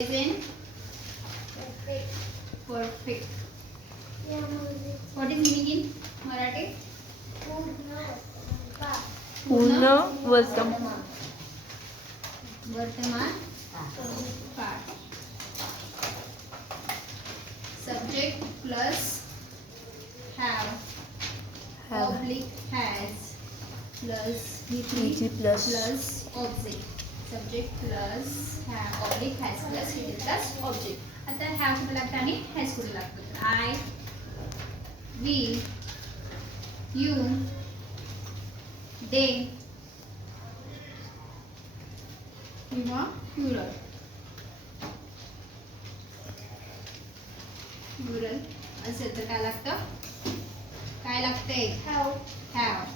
Present perfect. What is meaning in Marathi? पूर्ण वर्तमान वर्तमान काळ. Subject plus have oblique has plus VG plus object. Subject plus have oblique has plus VG plus object. आता have कुठे लागतं आणि has कुठे लागतं? I, we, you, they किंवा plural. plural असेल तर काय लागतं? काय लागते? have.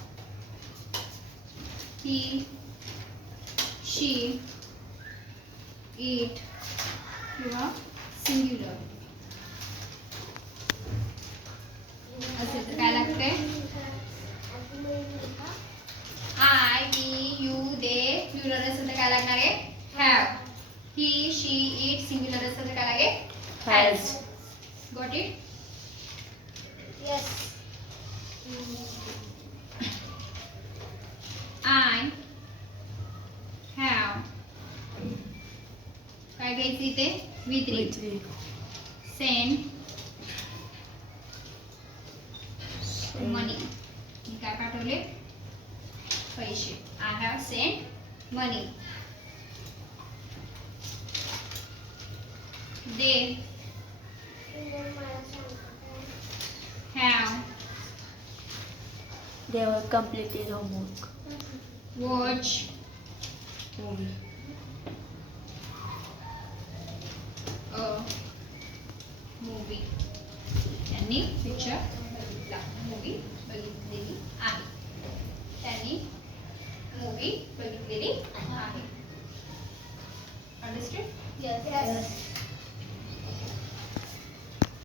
He, she, it किंवा singular असेल तर काय लागते? I, we, you, they plural असेल तर काय लागणार आहे? have. He, she, it singular असेल तर काय लागेल? has. Got it? Yes. I have काय घ्यायचं इथे? V3. Send money. मी काय पाठवले? पैसे. I have sent money. They have They have completed homework. watched Movie. a movie. त्यांनी पिक्चर बघितला. मूवी बघितलेली आहे. त्यांनी मूवी बघितलेली आहे. अंडरस्टँड? Yes.